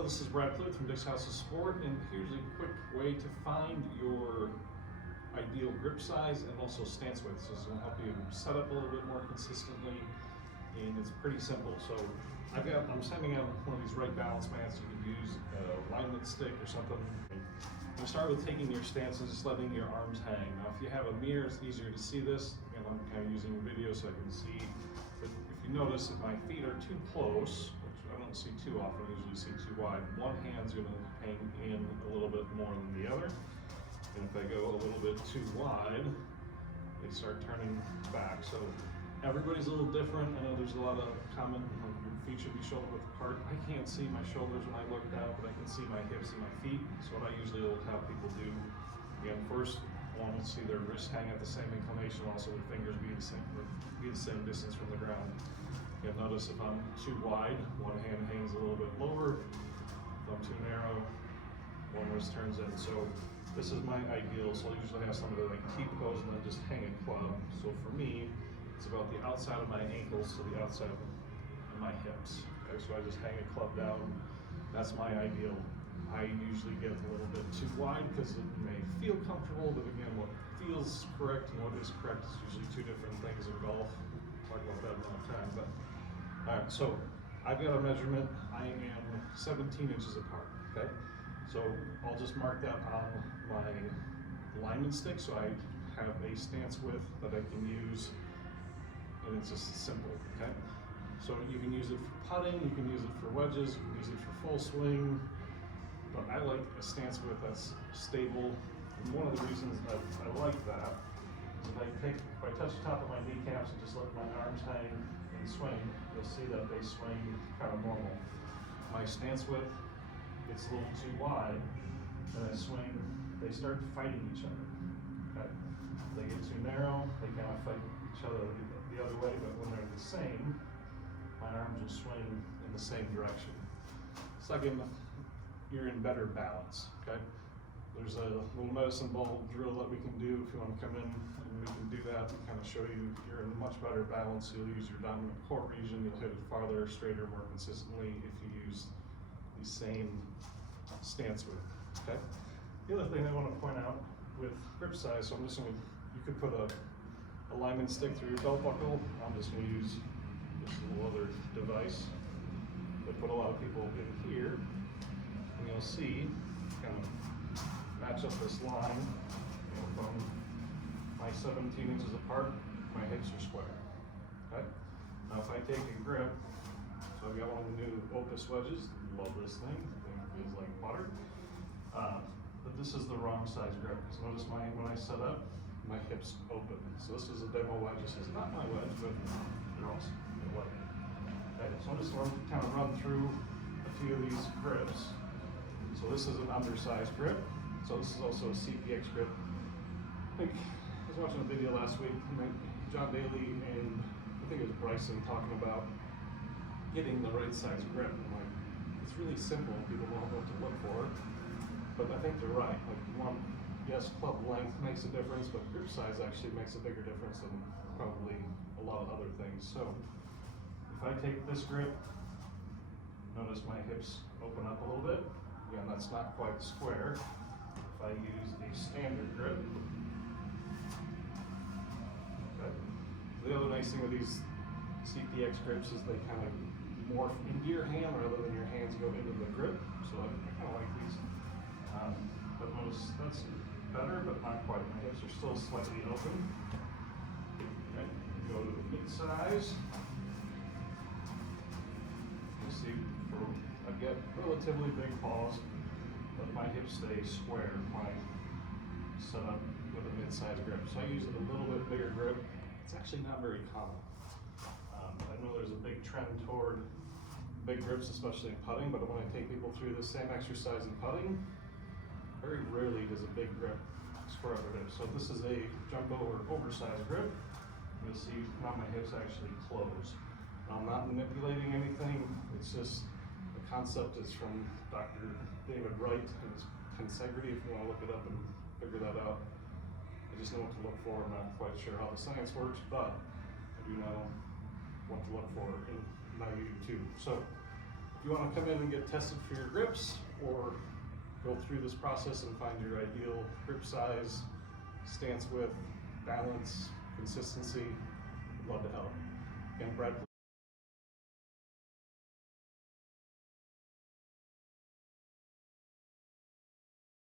Hello, this is Pluth from Dick's House of Sport, and here's a quick way to find your ideal grip size and also stance width. So this will help you set up a little bit more consistently, and it's pretty simple. So I'm sending out one of these right balance mats. You could use a alignment stick or something. I'm start with taking your stance and just letting your arms hang. Now, if you have a mirror, it's easier to see this. Again, I'm kind of using a video so I can see. But if you notice, if my feet are too close, I don't see too often, I usually see too wide. One hand's going to hang in a little bit more than the other. And if I go a little bit too wide, they start turning back. So everybody's a little different. I know there's a lot of common, like your feet should be shoulder width apart. I can't see my shoulders when I look down, but I can see my hips and my feet. So what I usually will have people do, again, first, one, see their wrists hang at the same inclination, also their fingers be the same distance from the ground. You'll notice if I'm too wide, one hand hangs a little bit lower. If I'm too narrow, one wrist turns in. So this is my ideal. So I usually have somebody like T-pose and then just hang a club. So for me, it's about the outside of my ankles to the outside of my hips. Okay, so I just hang a club down. That's my ideal. I usually get a little bit too wide because it may feel comfortable, but again, what feels correct and what is correct is usually two different things in golf. Talk about that another time. But all right, so I've got a measurement. I am 17 inches apart. Okay, so I'll just mark that on my alignment stick, so I have a stance width that I can use, and it's just simple. Okay, so you can use it for putting, you can use it for wedges, you can use it for full swing. But I like a stance width that's stable. And one of the reasons that I like that is if I touch the top of my kneecaps and just let my arms hang and swing, you'll see that they swing kind of normal. My stance width gets a little too wide, and I swing, they start fighting each other. Okay? If they get too narrow, they kind of fight each other the other way, but when they're the same, my arms will swing in the same direction. It's like you're in better balance, okay? There's a little medicine ball drill that we can do if you want to come in, and we can do that and kind of show you you're in much better balance. You'll use your dominant core region, you'll hit it farther, straighter, more consistently if you use the same stance width, okay? The other thing I want to point out with grip size, so I'm just going to, you could put a alignment stick through your belt buckle. I'm just going to use this little other device. They put a lot of people in here. And you'll see, kind of match up this line, from my 17 inches apart, my hips are square. Okay? Now if I take a grip, so I've got one of the new Opus wedges, love this thing, it feels like butter. But this is the wrong size grip, because notice when I set up, my hips open. So this is a demo wedge. This is not my wedge, but they're also like it. Okay? So I'm just going to kind of run through a few of these grips. So this is an undersized grip. So this is also a CPX grip. I was watching a video last week, John Daly and I think it was Bryson talking about getting the right size grip. I'm like, it's really simple. People don't know what to look for, but I think they're right. Like yes, club length makes a difference, but grip size actually makes a bigger difference than probably a lot of other things. So if I take this grip, notice my hips open up a little bit. Again, that's not quite square. If I use a standard grip, okay. The other nice thing with these CPX grips is they kind of morph into your hand rather than your hands go into the grip. So I kind of like these. But notice that's better, but not quite. My hips are still slightly open. Okay. Go to the mid-size. You see, I get relatively big paws, but my hips stay square when I set up with a mid-size grip. So I use it a little bit bigger grip. It's actually not very common. I know there's a big trend toward big grips, especially in putting, but when I take people through the same exercise in putting, very rarely does a big grip square up a hip. So if this is a jumbo or oversized grip, you'll see now my hips actually close. I'm not manipulating anything, it's just the concept is from Dr. David Wright and his tensegrity, if you want to look it up and figure that out. I just know what to look for. I'm not quite sure how the science works, but I do know what to look for, and now you do too. So If you want to come in and get tested for your grips, or go through this process and find your ideal grip size, stance width, balance, consistency, I'd love to help. Again, Brad.